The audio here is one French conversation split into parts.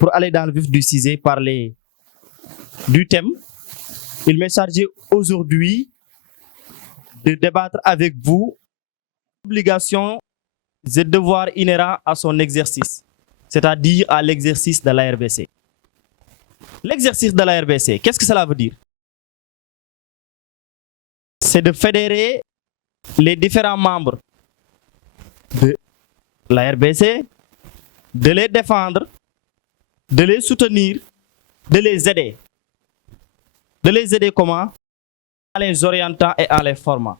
pour aller dans le vif du sujet, parler du thème, il m'est chargé aujourd'hui de débattre avec vous l'obligation et devoir inhérents à son exercice, c'est-à-dire à l'exercice de la RBC. L'exercice de la RBC, qu'est-ce que cela veut dire? C'est de fédérer les différents membres de la RBC, de les défendre, de les soutenir, de les aider. De les aider comment? En les orientant et en les formant.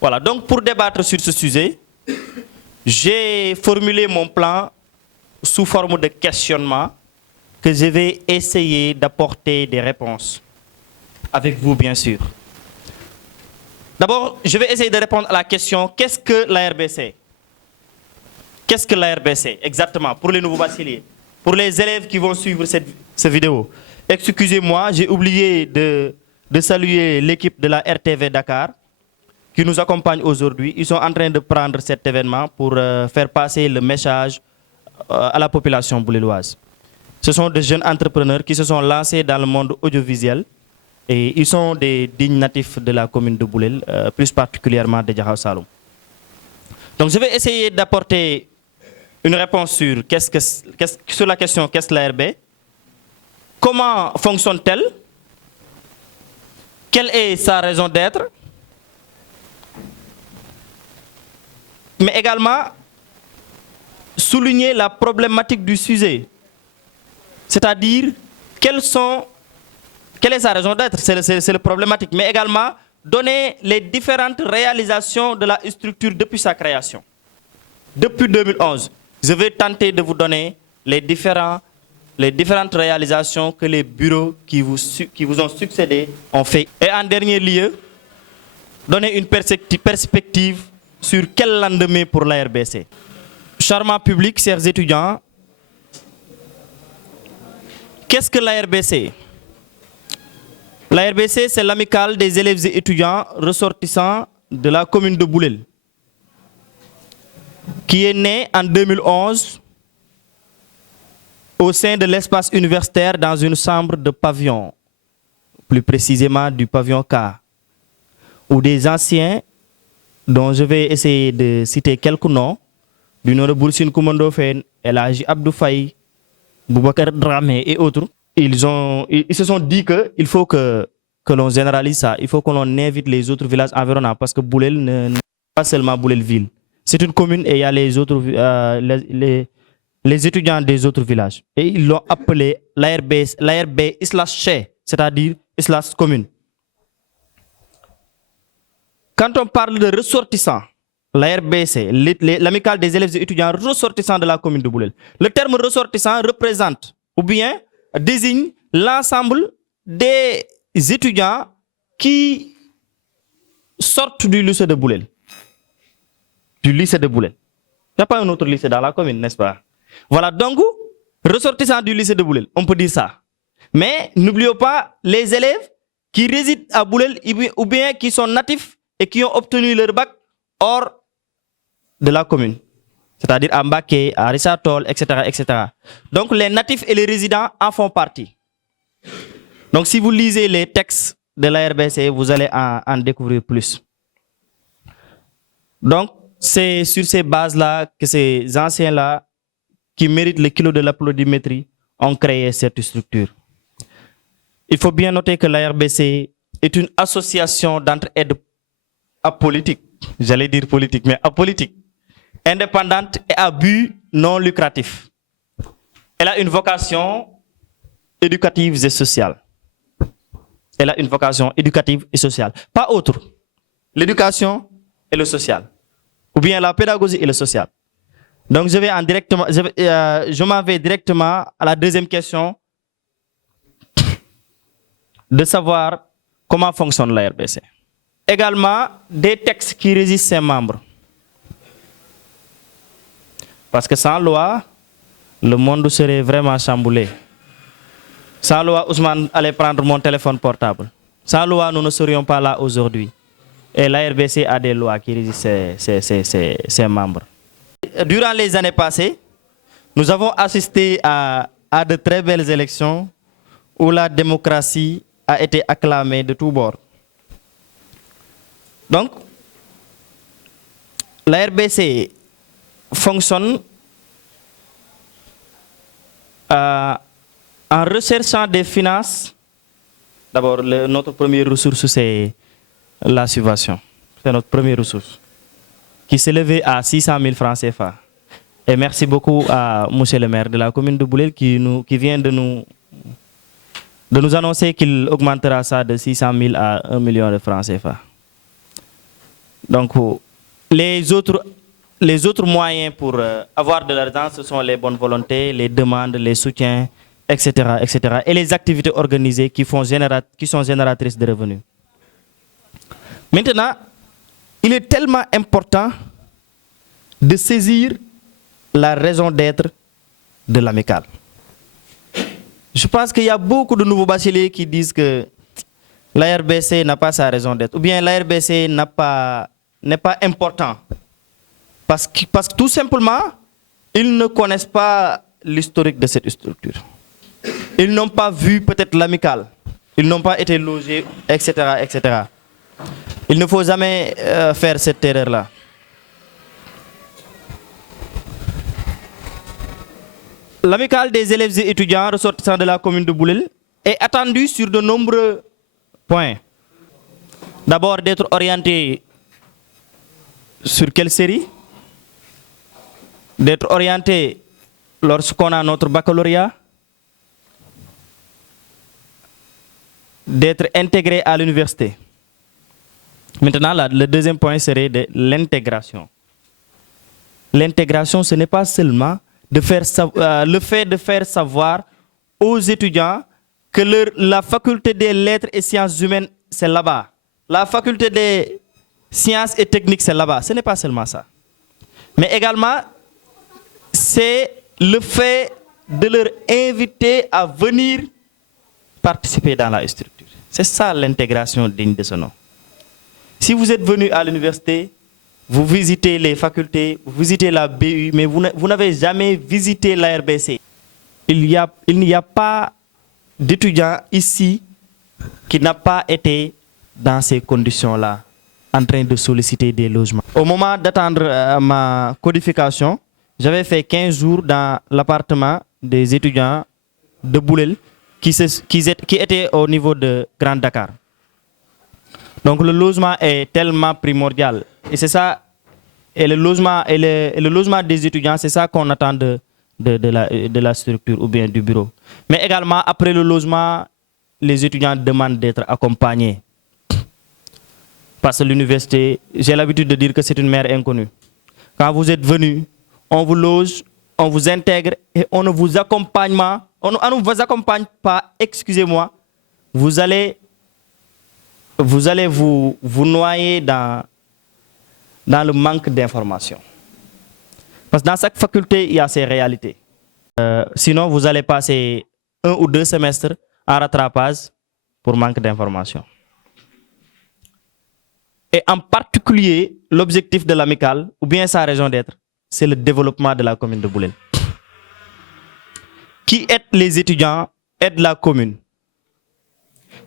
Voilà, donc pour débattre sur ce sujet, j'ai formulé mon plan sous forme de questionnement que je vais essayer d'apporter des réponses. Avec vous, bien sûr. D'abord, je vais essayer de répondre à la question, qu'est-ce que la RBC? Qu'est-ce que la RBC exactement pour les nouveaux bacheliers? Pour les élèves qui vont suivre cette vidéo. Excusez-moi, j'ai oublié de saluer l'équipe de la RTV Dakar qui nous accompagne aujourd'hui. Ils sont en train de prendre cet événement pour faire passer le message à la population bouléloise. Ce sont des jeunes entrepreneurs qui se sont lancés dans le monde audiovisuel et ils sont des dignes natifs de la commune de Boulel, plus particulièrement de Diakhao Saloum. Donc je vais essayer d'apporter une réponse sur, sur la question qu'est-ce que la RB, comment fonctionne-t-elle, quelle est sa raison d'être, mais également souligner la problématique du sujet, c'est-à-dire quelle est sa raison d'être, c'est le problématique, mais également donner les différentes réalisations de la structure depuis sa création. Depuis 2011, je vais tenter de vous donner les différentes réalisations que les bureaux qui vous ont succédé ont fait. Et en dernier lieu, donner une perspective sur quel lendemain pour la RBC. Charmant public, chers étudiants, qu'est-ce que la RBC? La RBC, c'est l'amicale des élèves et étudiants ressortissants de la commune de Boulel, qui est née en 2011 au sein de l'espace universitaire dans une chambre de pavillon, plus précisément du pavillon K, où des anciens, dont je vais essayer de citer quelques noms, du nom de Boursine Koumando Fen, El Hadji Abdou Faye, Boubacar Dramé et autres, ils se sont dit qu'il faut que l'on généralise ça, il faut que l'on invite les autres villages environnants, parce que Boulel n'est pas seulement Boulel-Ville. C'est une commune et il y a les autres, les étudiants des autres villages. Et ils l'ont appelé l'ARB/Che, c'est-à-dire /commune. Quand on parle de ressortissants, l'ARBC, l'amicale des élèves et étudiants ressortissants de la commune de Boulel, le terme ressortissant représente ou bien désigne l'ensemble des étudiants qui sortent du lycée de Boulel. Du lycée de Boulel. Il n'y a pas un autre lycée dans la commune, n'est-ce pas? Voilà, donc, ressortissants du lycée de Boulel, on peut dire ça. Mais n'oublions pas les élèves qui résident à Boulel ou bien qui sont natifs et qui ont obtenu leur bac hors de la commune. C'est-à-dire à Mbaké, à Rissatol, etc., etc. Donc les natifs et les résidents en font partie. Donc si vous lisez les textes de la RBC, vous allez en découvrir plus. Donc c'est sur ces bases-là que ces anciens-là, qui méritent le kilo de l'applaudimétrie, ont créé cette structure. Il faut bien noter que la RBC est une association d'entraide apolitique, j'allais dire politique, mais apolitique, indépendante et à but non lucratif. Elle a une vocation éducative et sociale. Elle a une vocation éducative et sociale. Pas autre. L'éducation et le social. Ou bien la pédagogie et le social. Donc je m'en vais directement à la deuxième question de savoir comment fonctionne la RBC. Également, des textes qui régissent ses membres. Parce que sans loi, le monde serait vraiment chamboulé. Sans loi, Ousmane allait prendre mon téléphone portable. Sans loi, nous ne serions pas là aujourd'hui. Et la RBC a des lois qui régissent ses membres. Durant les années passées, nous avons assisté à à de très belles élections où la démocratie a été acclamée de tous bords. Donc, la RBC fonctionne en recherchant des finances. D'abord, notre première ressource, c'est la subvention. C'est notre première ressource, qui s'est levée à 600 000 francs CFA. Et merci beaucoup à monsieur le maire de la commune de Boulel qui vient de nous annoncer qu'il augmentera ça de 600 000 à 1 million de francs CFA. Donc, les autres moyens pour avoir de l'argent, ce sont les bonnes volontés, les demandes, les soutiens, etc., etc. Et les activités organisées qui sont génératrices de revenus. Maintenant, il est tellement important de saisir la raison d'être de l'amicale. Je pense qu'il y a beaucoup de nouveaux bacheliers qui disent que la RBC n'a pas sa raison d'être, ou bien la RBC n'est pas important. Parce que tout simplement, ils ne connaissent pas l'historique de cette structure. Ils n'ont pas vu peut-être l'amicale. Ils n'ont pas été logés, etc., etc. Il ne faut jamais faire cette erreur-là. L'amicale des élèves et étudiants ressortissants de la commune de Boulel est attendue sur de nombreux points. D'abord, d'être orienté sur quelle série? D'être orienté lorsqu'on a notre baccalauréat, d'être intégré à l'université. Maintenant, le deuxième point serait de l'intégration. L'intégration, ce n'est pas seulement le fait de faire savoir aux étudiants que la faculté des lettres et sciences humaines, c'est là-bas. La faculté des sciences et techniques, c'est là-bas. Ce n'est pas seulement ça. Mais également, c'est le fait de leur inviter à venir participer dans la structure. C'est ça l'intégration digne de ce nom. Si vous êtes venu à l'université, vous visitez les facultés, vous visitez la BU, mais vous n'avez jamais visité la RBC. Il n'y a pas d'étudiant ici qui n'a pas été dans ces conditions-là, en train de solliciter des logements. Au moment d'attendre ma codification, j'avais fait 15 jours dans l'appartement des étudiants de Boulel qui étaient au niveau de Grand Dakar. Donc le logement est tellement primordial. Et c'est ça, et le logement des étudiants, c'est ça qu'on attend de la structure ou bien du bureau. Mais également, après le logement, les étudiants demandent d'être accompagnés. Parce que l'université, j'ai l'habitude de dire que c'est une mère inconnue. Quand vous êtes venu, on vous loge, on vous intègre et on ne vous accompagne pas, excusez-moi, vous allez vous noyer dans le manque d'informations. Parce que dans chaque faculté, il y a ses réalités. Sinon, vous allez passer 1 ou 2 semestres en rattrapage pour manque d'informations. Et en particulier, l'objectif de l'amicale, ou bien sa raison d'être, c'est le développement de la commune de Boulel. Qui aide les étudiants, aide la commune.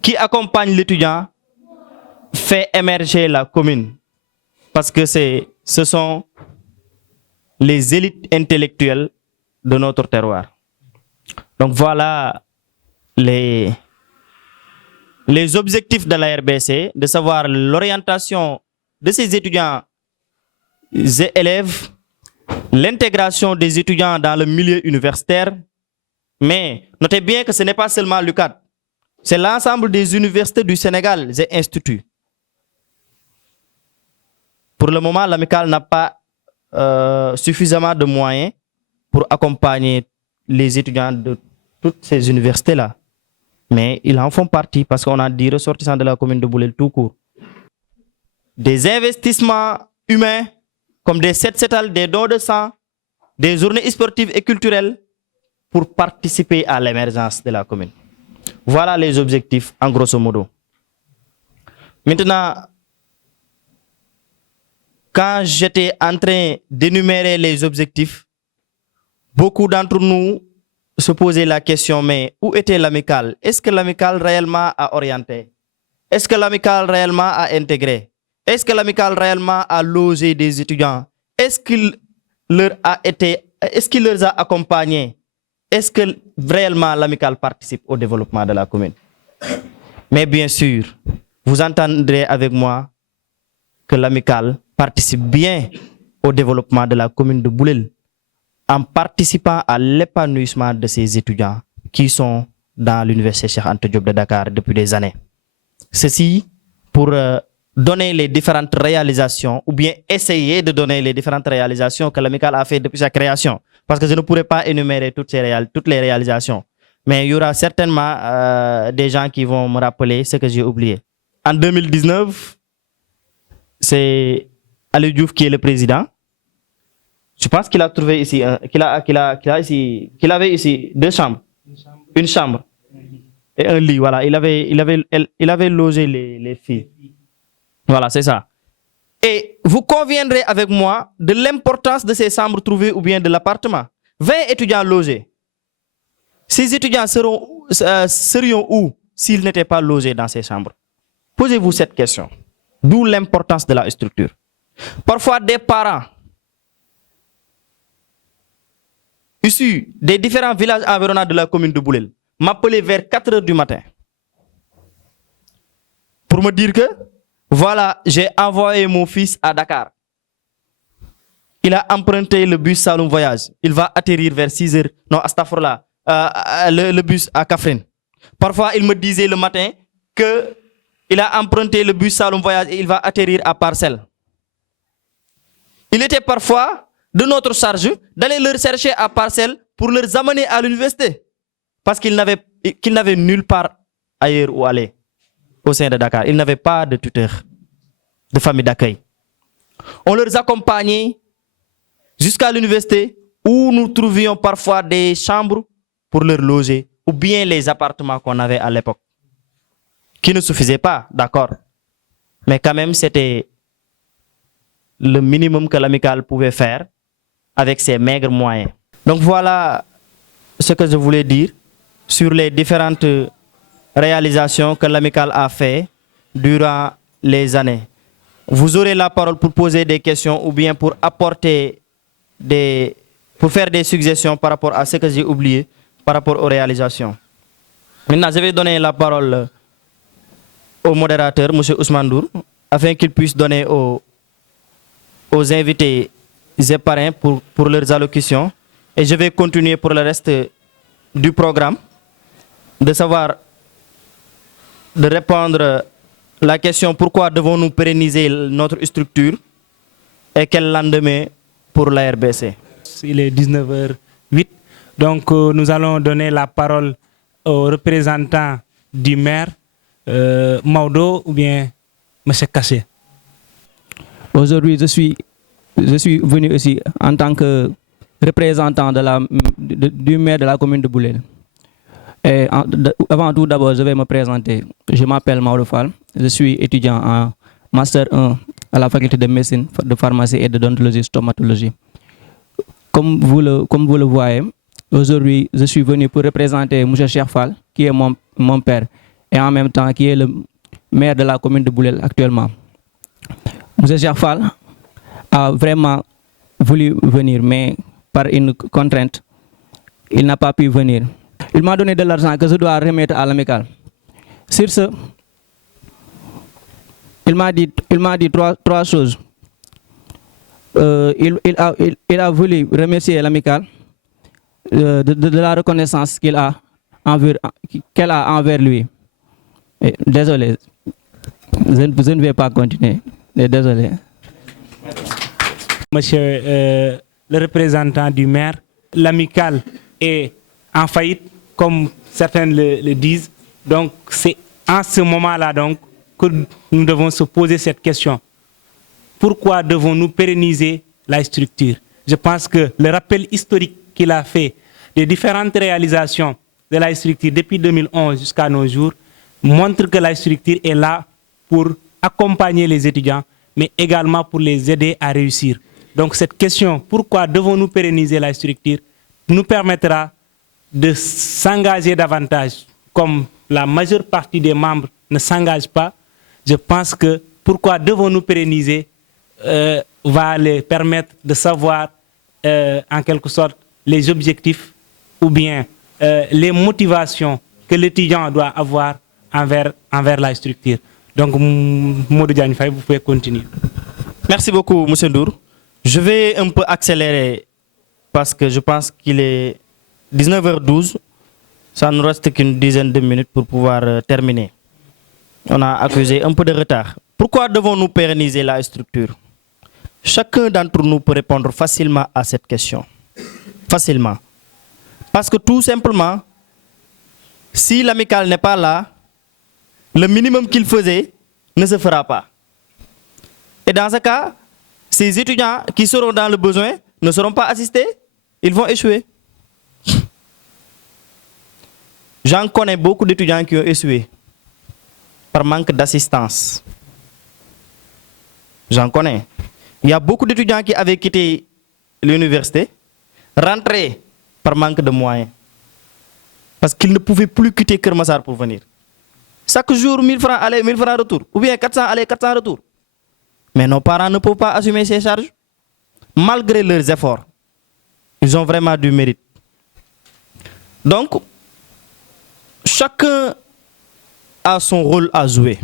Qui accompagne l'étudiant, fait émerger la commune. Parce que ce sont les élites intellectuelles de notre terroir. Donc voilà les objectifs de la RBC, de savoir l'orientation de ces étudiants et élèves, l'intégration des étudiants dans le milieu universitaire. Mais notez bien que ce n'est pas seulement l'UCAD, c'est l'ensemble des universités du Sénégal et instituts. Pour le moment, l'amicale n'a pas suffisamment de moyens pour accompagner les étudiants de toutes ces universités-là. Mais ils en font partie parce qu'on a dit ressortissants de la commune de Boulel tout court. Des investissements humains comme des set-setals, des dons de sang, des journées sportives et culturelles pour participer à l'émergence de la commune. Voilà les objectifs en grosso modo. Maintenant, quand j'étais en train d'énumérer les objectifs, beaucoup d'entre nous se poser la question, mais où était l'amicale? Est-ce que l'amicale réellement a orienté? Est-ce que l'amicale réellement a intégré? Est-ce que l'amicale réellement a logé des étudiants? Est-ce qu'il leur a accompagnés? Est-ce que réellement l'amicale participe au développement de la commune? Mais bien sûr, vous entendrez avec moi que l'amicale participe bien au développement de la commune de Boulel en participant à l'épanouissement de ces étudiants qui sont dans l'université Cheikh Anta Diop de Dakar depuis des années. Ceci pour donner les différentes réalisations ou bien essayer de donner les différentes réalisations que l'amicale a fait depuis sa création. Parce que je ne pourrais pas énumérer toutes les réalisations. Mais il y aura certainement des gens qui vont me rappeler ce que j'ai oublié. En 2019, c'est Ali Diouf qui est le président. Je pense qu'il a trouvé ici, qu'il avait ici 2 chambres. Une chambre et un lit. Voilà, il avait logé les filles. Voilà, c'est ça. Et vous conviendrez avec moi de l'importance de ces chambres trouvées ou bien de l'appartement. 20 étudiants logés. Ces étudiants serions où s'ils n'étaient pas logés dans ces chambres? Posez-vous cette question. D'où l'importance de la structure. Parfois, des parents issus des différents villages environnants de la commune de Boulel m'appelaient vers 4 heures du matin pour me dire que voilà, j'ai envoyé mon fils à Dakar. Il a emprunté le bus Saloum Voyage. Il va atterrir vers 6 heures. Non, Astafurlah, le bus à Kaffrine. Parfois, il me disait le matin qu'il a emprunté le bus Saloum Voyage et il va atterrir à Parcelles. Il était parfois de notre charge d'aller leur chercher à Parcelles pour les amener à l'université. Parce qu'ils n'avaient nulle part ailleurs où aller au sein de Dakar. Ils n'avaient pas de tuteur, de famille d'accueil. On les accompagnait jusqu'à l'université où nous trouvions parfois des chambres pour leur loger ou bien les appartements qu'on avait à l'époque. Qui ne suffisaient pas, d'accord. Mais quand même, c'était le minimum que l'amicale pouvait faire avec ses maigres moyens. Donc voilà ce que je voulais dire sur les différentes réalisations que l'amicale a fait durant les années. Vous aurez la parole pour poser des questions ou bien pour apporter pour faire des suggestions par rapport à ce que j'ai oublié, par rapport aux réalisations. Maintenant, je vais donner la parole au modérateur, M. Ousmane Dour, afin qu'il puisse donner aux invités et parrains pour leurs allocutions. Et je vais continuer pour le reste du programme, de répondre la question pourquoi devons-nous pérenniser notre structure et quel lendemain pour la RBC. Il est 19h08, donc nous allons donner la parole au représentant du maire, Maudo ou bien M. Kassé. Aujourd'hui, je suis venu ici en tant que représentant du maire de la commune de Boulel. Et avant tout, d'abord, je vais me présenter. Je m'appelle Mauro Fall. Je suis étudiant en Master 1 à la faculté de médecine, de pharmacie et de odontologie stomatologie. Comme vous le voyez, aujourd'hui, je suis venu pour représenter M. Cheikh Fall, qui est mon père, et en même temps qui est le maire de la commune de Boulel actuellement. M. Cheikh Fall a vraiment voulu venir, mais par une contrainte, il n'a pas pu venir. Il m'a donné de l'argent que je dois remettre à l'amicale. Sur ce, il m'a dit trois choses. Il a voulu remercier l'amicale de la reconnaissance qu'elle a envers lui. Et désolé, je ne vais pas continuer. Désolé. Monsieur le représentant du maire, l'amicale est en faillite, comme certains le disent. Donc c'est en ce moment-là donc que nous devons se poser cette question. Pourquoi devons-nous pérenniser la structure? Je pense que le rappel historique qu'il a fait des différentes réalisations de la structure depuis 2011 jusqu'à nos jours montre que la structure est là pour accompagner les étudiants, mais également pour les aider à réussir. Donc cette question, pourquoi devons-nous pérenniser la structure, nous permettra de s'engager davantage, comme la majeure partie des membres ne s'engagent pas, je pense que pourquoi devons-nous pérenniser va les permettre de savoir en quelque sorte les objectifs ou bien les motivations que l'étudiant doit avoir envers la structure. Donc, Modou Diagne Faye, vous pouvez continuer. Merci beaucoup, M. Ndour. Je vais un peu accélérer parce que je pense qu'il est 19h12. Ça nous reste qu'une dizaine de minutes pour pouvoir terminer. On a accusé un peu de retard. Pourquoi devons-nous pérenniser la structure? Chacun d'entre nous peut répondre facilement à cette question. Facilement. Parce que tout simplement, si l'amicale n'est pas là, le minimum qu'il faisait ne se fera pas. Et dans ce cas, ces étudiants qui seront dans le besoin ne seront pas assistés, ils vont échouer. J'en connais beaucoup d'étudiants qui ont échoué par manque d'assistance. J'en connais. Il y a beaucoup d'étudiants qui avaient quitté l'université, rentrés par manque de moyens. Parce qu'ils ne pouvaient plus quitter Kermassar pour venir. Chaque jour, 1000 francs aller, 1000 francs retour. Ou bien 400 aller, 400 retour. Mais nos parents ne peuvent pas assumer ces charges. Malgré leurs efforts. Ils ont vraiment du mérite. Donc, chacun a son rôle à jouer.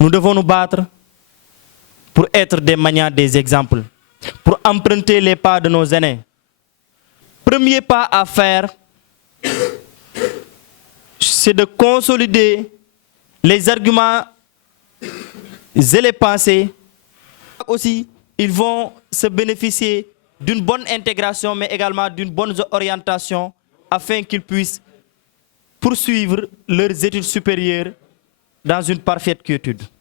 Nous devons nous battre pour être des maniants, des exemples, pour emprunter les pas de nos aînés. Premier pas à faire, c'est de consolider les arguments et les pensées. Aussi, ils vont se bénéficier d'une bonne intégration, mais également d'une bonne orientation afin qu'ils puissent poursuivre leurs études supérieures dans une parfaite quiétude.